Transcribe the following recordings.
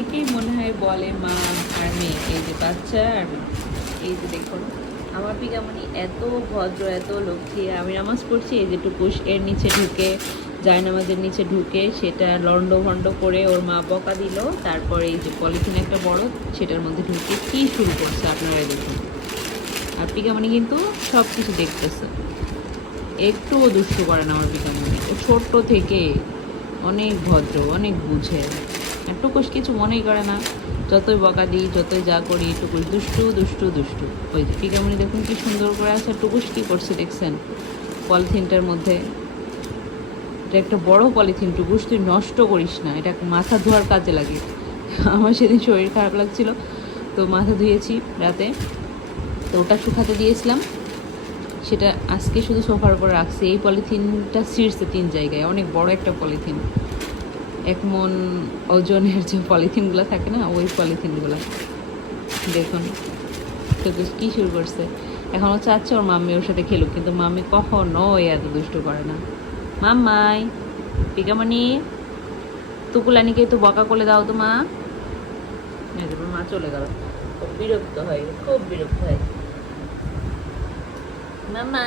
একেই মনে হয় বলে মা আর মেয়ে। এই যে বাচ্চা আর এই যে দেখুন, আমার পিকামণি এত ভদ্র, এত লক্ষ্মী। আমি নামাজ পড়ছি, এই যে টুকুস এর নিচে ঢুকে, জায়নামাজের নিচে ঢুকে, সেটা লন্ড ভন্ড করে ওর মা বকা দিল। তারপরে এই যে পলিথিন একটা বড়, সেটার মধ্যে ঢুকে কী শুরু করছে আপনারা দেখুন। আর পিকামণি কিন্তু সব কিছু দেখতেছে। একটুও দুষ্টু করে না আমার ও ছোট্ট থেকে অনেক ভদ্র, অনেক বুঝে। টুকুস কিছু মনেই করে না। যতই বকা দিই, যতই যা করি টুকুস দুষ্টু দুষ্টু দুষ্টু। ওই পিকামণি দেখুন কি সুন্দর করে আছে টুকুস কী করছে দেখছেন? পলিথিনটার মধ্যে। এটা একটা বড় পলিথিন টুকুস তুই নষ্ট করিস না। এটা মাথা ধোয়ার কাজে লাগে। আমার সেদিন শরীর খারাপ লাগছিল, তো মাথা ধুয়েছি রাতে। তো ওটা শুকাতে দিয়েছিলাম। সেটা আজকে শুধু সোফার উপর রাখছি। এই পলিথিনটা ছিঁড়ছে তিন জায়গায়, অনেক বড় একটা পলিথিন। এক মন ওজনের যে পলিথিনগুলো থাকে না, ওই পলিথিনগুলো। দেখুন তো কী শুরু করছে? এখন ও চাচ্ছে ওর মাম্মি ওর সাথে খেলুক, কিন্তু মাম্মি কখনো এত দুষ্টু করে না। মাম্মাই পিকামণি তুকুলানিকে একটু বকা করে দাও তো মা। মা চলে গেল। খুব বিরক্ত হয় খুব বিরক্ত হয় মামা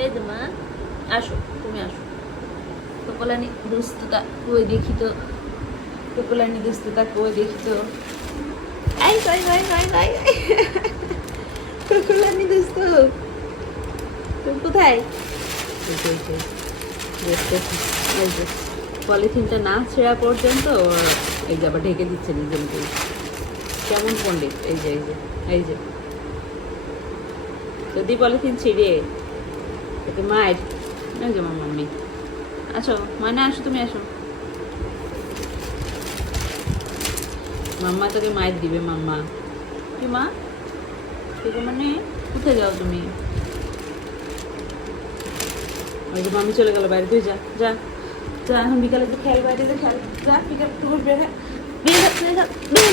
এই তো মা, আসো, তুমি আসো। কই দেখি তো টুকুলানি দুস্ততা কই দেখি তো আই কই কই কই কই টুকুলানি দুস্ত তুমি কোথায়? এই যে, এই এই যে, পলিথিনটা না ছেঁড়া পর্যন্ত এই যে আবার ঢেকে দিচ্ছে নিজের নিজেই। কেমন পণ্ডিত? এই যে এই যে এই যে। যদি পলিথিন ছিঁড়ে তোকে মায়ের এই যে আমার মাম্মি আসো মানে আসো তুমি আসো। মাম্মা তোকে মায়ের দিবে মাম্মা। কি মা? তোকে মানে? কোথায় যাও তুমি? ওই যে মামি চলে গেল বাইরে তুই যা যা। যা এখন বিকালে তো খেল বাইরে যে খেল। যা বিকাল টুকুর বের হয়ে। বের হ, বের